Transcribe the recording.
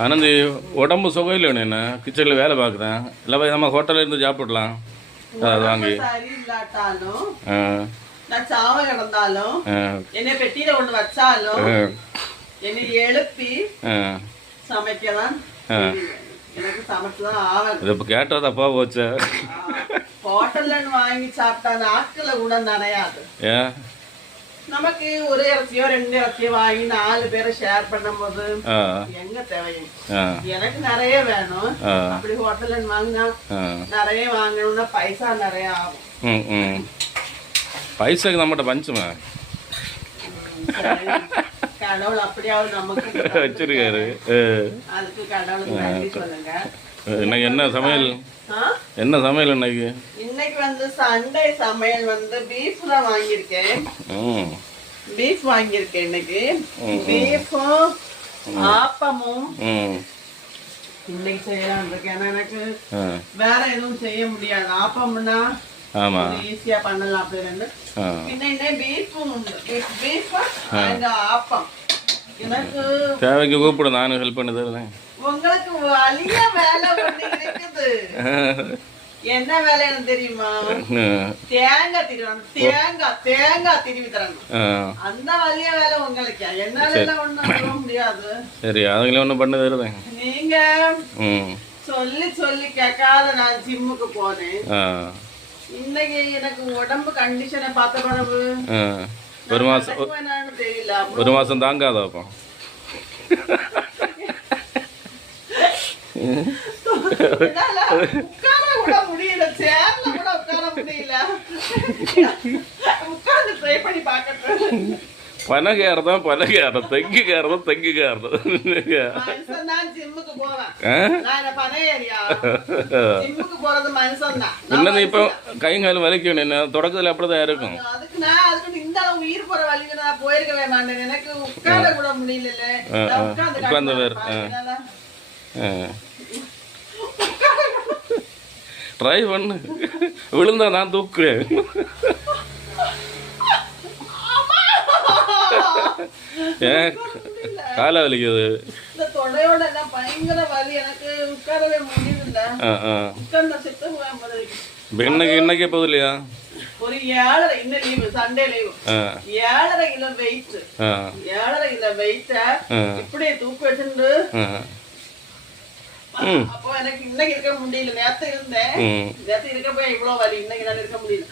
ஆனந்தி உடம்பு சுகம் இல்லைன்னு என்ன கிச்சனில் வேலை பார்க்குறேன் இல்லை போய் நம்ம ஹோட்டலில் இருந்து சாப்பிடலாம் அது வாங்கி சரியில்லாட்டாலும் நான் சாவ கிடந்தாலும் என்னை பெட்டியில ஒண்ணு வச்சாலும் என்னை எழுப்பி சமைக்கதான் எனக்கு சமைச்சுதான் ஆகணும். இப்போ கேட்டது அப்பா போச்சு. ஹோட்டல்ல வாங்கி சாப்பிட்டா நாட்களை கூட நனையாது. நமக்கு ஒரு இறைச்சியோ 2 இறைச்சியோ வாங்கி 4 பேரை ஷேர் பண்ணும் போது எங்க தேவையும் எனக்கு நிறைய வேணும். அப்படி ஹோட்டல்ல வாங்கினா நிறைய வாங்கணும்னா பைசா நிறைய ஆகும். பைசாக்கு நம்மகிட்ட பஞ்சுமா கடவுள் அப்படியாவது நமக்கு வச்சிருக்காரு. அதுக்கு கடவுளுக்கு நன்றி சொல்லுங்க. இன்னைக்கு என்ன சமையல்? என்ன சமையல் இன்னைக்கு? இன்னைக்கு வந்து சண்டே சமையல் வந்து பீஃப் தான் வாங்கியிருக்கேன். பீஃப் வாங்கியிருக்கேன் இன்னைக்கு. பீஃபும் ஆப்பமும் இன்னைக்கு செய்யலாம் இருக்கேன். ஏன்னா எனக்கு வேற எதுவும் செய்ய முடியாது. ஆப்பம்னா ஈஸியா பண்ணலாம் அப்படின்னு இன்னைக்கு பீஃபும் பீஃப் அண்ட் ஆப்பம். எனக்கு தேவைக்கு கூப்பிடு, நானும் ஹெல்ப் பண்ணி தருவேன். உங்களுக்கு வலிய வேலை ஒண்ணு இருக்குது. என்ன வேலைன்னு தெரியுமா? தேங்காய் திருவணும். தேங்காய் திருவி தரணும். அந்த வலிய வேலை உங்களுக்கு. என்னால ஒண்ணும் முடியாது. சரி, அதுல ஒண்ணும் பண்ண தருவேன். நீங்க சொல்லி சொல்லி கேட்காத நான் ஜிம்முக்கு போனேன். இன்னைக்கு எனக்கு உடம்பு கண்டிஷனை பார்த்த பிறகு ஒரு மாசம் தாங்காத அப்போ உட்கார கூட முடியல. சேர்ல கூட உட்கார முடியல. உட்கார்ந்து ட்ரை பண்ணி பார்க்கறேன். பனகேரதான் பனகேரம், தெங்குகேரதான் தெங்குகேரம். என்ன இப்போ கையும் காலும் வலிக்கணும். என்ன தொடக்கத்துல அப்படிதான் இருக்கும். உட்கார்ந்து வேறு ட்ரை பண்ணு. விழுந்தா நான் தூக்குறேன். கால வலிக்குது. இன்னைக்கு எப்போது இல்லையா? ஒரு 7:30 இன்னும் leave, Sunday leave. 7:30 kilo weight. 7:30 kilo வெயிட்ட இப்படியே தூக்கி வச்சுட்டு அப்போ எனக்கு இன்னைக்கு இருக்க முடியல. நேத்து இருந்தேன். நேத்து இருக்க போய் இவ்வளவு வலி. இன்னைக்கு நான் இருக்க முடியல.